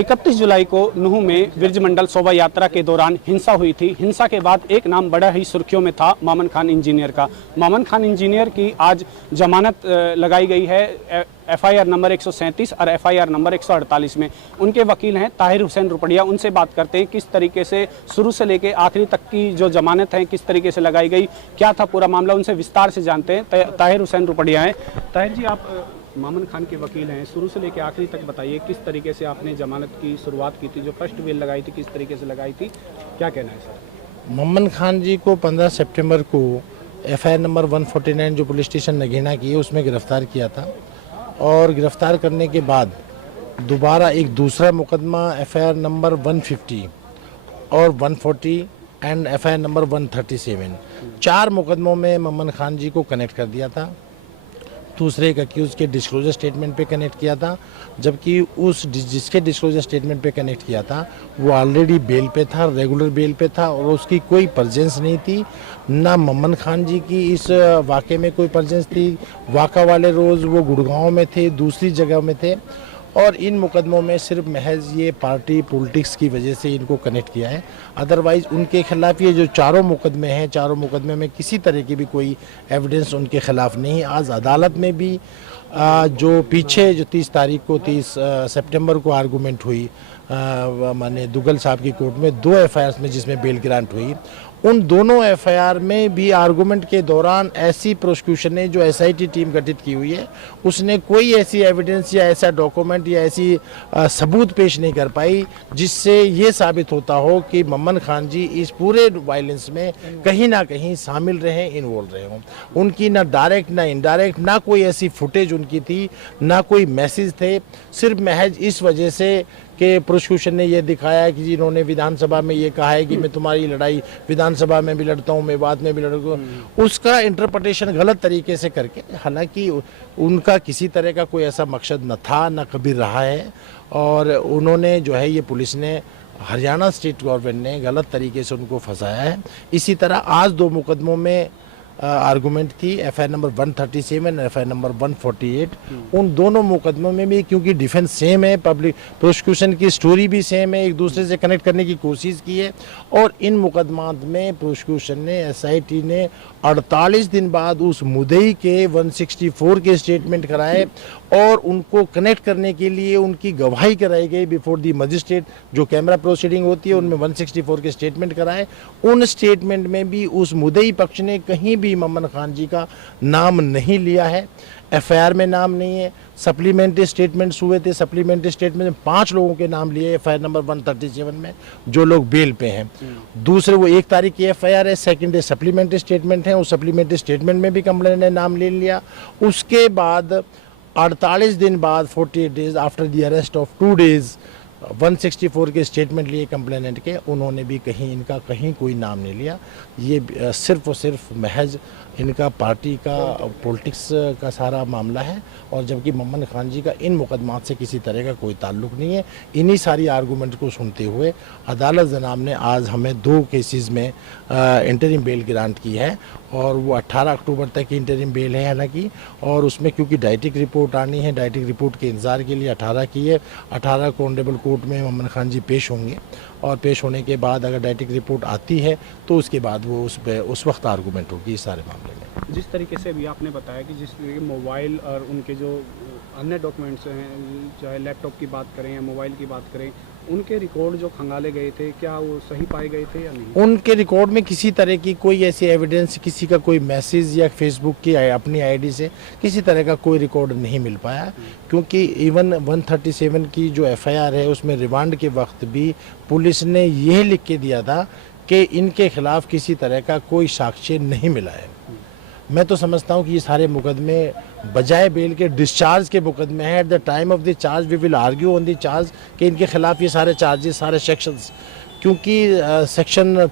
31 जुलाई को नूह में ब्रजमंडल शोभा यात्रा के दौरान हिंसा हुई थी। हिंसा के बाद एक नाम बड़ा ही सुर्खियों में था, मोमन खान इंजीनियर का। मोमन खान इंजीनियर की आज जमानत लगाई गई है एफआईआर नंबर 137 और एफआईआर नंबर 148 में। उनके वकील हैं ताहिर हुसैन रुपड़िया। उनसे बात करते हैं किस तरीके से शुरू से लेकर आखिरी तक की जो जमानत है किस तरीके से लगाई गई, क्या था पूरा मामला, उनसे विस्तार से जानते हैं। ताहिर हुसैन रुपड़िया हैं। ताहिर जी, आप मोमन खान के वकील हैं, शुरू से लेकर आखिरी तक बताइए किस तरीके से आपने जमानत की शुरुआत की थी, जो फर्स्ट बेल लगाई थी किस तरीके से लगाई थी, क्या कहना है सर? मोमन खान जी को 15 सितंबर को एफआईआर नंबर 149 जो पुलिस स्टेशन नगीना की है उसमें गिरफ्तार किया था और गिरफ्तार करने के बाद दोबारा एक दूसरा मुकदमा एफआईआर नंबर 150 और 140 एंड एफआईआर नंबर 137 4 मुकदमों में मोमन खान जी को कनेक्ट कर दिया था। दूसरे एक अक्यूज के डिस्क्लोजर स्टेटमेंट पे कनेक्ट किया था, जबकि उस जिसके डिस्क्लोजर स्टेटमेंट पे कनेक्ट किया था वो ऑलरेडी बेल पे था, रेगुलर बेल पे था और उसकी कोई प्रेजेंस नहीं थी। ना मोमन खान जी की इस वाक़े में कोई प्रेजेंस थी। वाक़ा वाले रोज़ वो गुड़गांव में थे, दूसरी जगह में थे और इन मुकदमों में सिर्फ महज ये पार्टी पॉलिटिक्स की वजह से इनको कनेक्ट किया है। अदरवाइज़ उनके खिलाफ ये जो चारों मुकदमे हैं, चारों मुकदमे में किसी तरह की भी कोई एविडेंस उनके खिलाफ नहीं। आज अदालत में भी जो पीछे जो 30 तारीख को 30 सितंबर को आर्गूमेंट हुई माने दुगल साहब की कोर्ट में 2 एफआईआर में जिसमें बेल ग्रांट हुई, उन दोनों एफआईआर में भी आर्गूमेंट के दौरान ऐसी प्रोसिक्यूशन ने जो एसआईटी टीम गठित की हुई है उसने कोई ऐसी एविडेंस या ऐसा डॉक्यूमेंट या ऐसी सबूत पेश नहीं कर पाई जिससे ये साबित होता हो कि मोमन खान जी इस पूरे वायलेंस में कहीं ना कहीं शामिल रहे, इन्वॉल्व रहे हों। उनकी ना डायरेक्ट ना इनडायरेक्ट ना कोई ऐसी फुटेज उनकी थी, ना कोई मैसेज थे। सिर्फ महज इस वजह से कि प्रोसिक्यूशन ने ये दिखाया कि जिन्होंने विधानसभा में ये कहा है कि मैं तुम्हारी लड़ाई विधानसभा में भी लड़ता हूँ, मैं बाद में भी लड़ूंगा, उसका इंटरप्रिटेशन गलत तरीके से करके, हालांकि उनका किसी तरह का कोई ऐसा मकसद न था न कभी रहा है और उन्होंने जो है ये पुलिस ने हरियाणा स्टेट गवर्नमेंट ने गलत तरीके से उनको फंसाया है। इसी तरह आज 2 मुकदमों में आर्गूमेंट थी, एफआईआर नंबर 137 और एफआईआर नंबर 148। उन दोनों मुकदमों में भी क्योंकि डिफेंस सेम है, पब्लिक प्रोसिक्यूशन की स्टोरी भी सेम है, एक दूसरे से कनेक्ट करने की कोशिश की है और इन मुकदमात में प्रोसिक्यूशन ने एसआईटी ने 48 दिन बाद उस मुद्दई के 164 के स्टेटमेंट कराए और उनको कनेक्ट करने के लिए उनकी गवाही कराई गई बिफोर दी मजिस्ट्रेट, जो कैमरा प्रोसीडिंग होती है उनमें 164 के स्टेटमेंट कराए। उन स्टेटमेंट में भी उस मुद्दई पक्ष ने कहीं भी मोमन खान जी का नाम नहीं लिया है, एफआईआर में नाम नहीं है। सप्लीमेंट्री स्टेटमेंट्स हुए थे, सप्लीमेंट्री स्टेटमेंट में 5 लोगों के नाम लिए एफआईआर नंबर 137 में जो लोग बेल पे हैं। दूसरे वो 1 तारीख की एफआईआर है, सेकंड डे सप्लीमेंट्री स्टेटमेंट है, उस सप्लीमेंट्री स्टेटमेंट में भी कंप्लेंट ने नाम ले लिया। उसके बाद 48 दिन बाद 48 days after the arrest of 2 days 164 के स्टेटमेंट लिए कंप्लेनेंट के, उन्होंने भी कहीं इनका कहीं कोई नाम नहीं लिया। ये सिर्फ और सिर्फ महज इनका पार्टी का पॉलिटिक्स का सारा मामला है और जबकि मोमन खान जी का इन मुकदमात से किसी तरह का कोई ताल्लुक नहीं है। इन्हीं सारी आर्गूमेंट को सुनते हुए अदालत जनाब ने आज हमें 2 केसेस में इंटरिम बेल ग्रांट की है और वो 18 अक्टूबर तक की इंटरिम बेल है हालांकि, और उसमें क्योंकि डाइटिक रिपोर्ट आनी है, डाइटिक रिपोर्ट के इंतज़ार के लिए 18 की है। 18 को ऑनरेबल कोर्ट में मोमन खान जी पेश होंगे और पेश होने के बाद अगर डाइटिक रिपोर्ट आती है तो उसके बाद वो उस वक्त आर्गूमेंट होगी इस सारे मामले में। जिस तरीके से अभी आपने बताया कि जिस तरीके मोबाइल और उनके जो अन्य डॉक्यूमेंट्स हैं, चाहे लैपटॉप की बात करें या मोबाइल की बात करें, उनके रिकॉर्ड जो खंगाले गए थे क्या वो सही पाए गए थे या नहीं? उनके रिकॉर्ड में किसी तरह की कोई ऐसी एविडेंस, किसी का कोई मैसेज या फेसबुक की अपनी आईडी से किसी तरह का कोई रिकॉर्ड नहीं मिल पाया, क्योंकि इवन 137 की जो एफआईआर है उसमें रिमांड के वक्त भी पुलिस ने यह लिख के दिया था कि इनके खिलाफ किसी तरह का कोई साक्ष्य नहीं मिला है। मैं तो समझता हूँ कि ये सारे मुकदमे बजाय बेल के डिस्चार्ज के मुकदमे हैं। At the time of the charge we will argue on the charge कि इनके खिलाफ ये सारे चार्जेस, सारे सेक्शंस, क्योंकि सेक्शन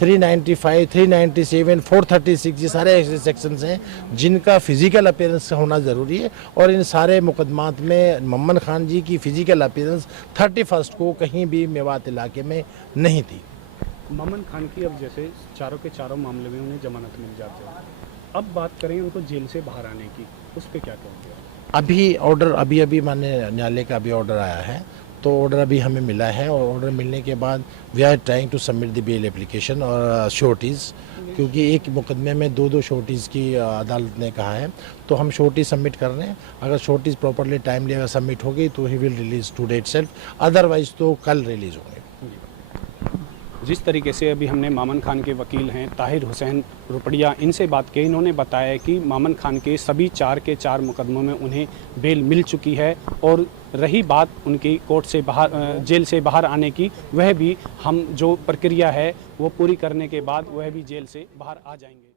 395, 397, 436 ये सारे ऐसे सेक्शंस हैं जिनका फिजिकल अपीयरेंस होना ज़रूरी है और इन सारे मुकदमात में मोमन खान जी की फिजिकल अपीयरेंस 31 को कहीं भी मेवात इलाके में नहीं थी। मोमन खान की अब जैसे चारों के चारों मामले में उन्हें जमानत मिल जाती है, अब बात करें उनको जेल से बाहर आने की, उस पर क्या कहोगे? अभी ऑर्डर अभी माननीय न्यायालय का अभी ऑर्डर आया है तो ऑर्डर अभी हमें मिला है और ऑर्डर मिलने के बाद we are trying to submit the bail application और श्योरिटीज़, क्योंकि एक मुकदमे में दो श्योरिटीज़ की अदालत ने कहा है, तो हम श्योरिटी सबमिट कर रहे हैं। अगर श्योरिटीज़ प्रॉपरली टाइमली अगर सबमिट हो गई तो he will release today itself, otherwise तो कल रिलीज़ होंगे। जिस तरीके से अभी हमने मामन खान के वकील हैं ताहिर हुसैन रुपड़िया, इनसे बात की, इन्होंने बताया कि मामन खान के सभी 4 के 4 मुकदमों में उन्हें बेल मिल चुकी है और रही बात उनकी कोर्ट से बाहर, जेल से बाहर आने की, वह भी हम जो प्रक्रिया है वो पूरी करने के बाद वह भी जेल से बाहर आ जाएंगे।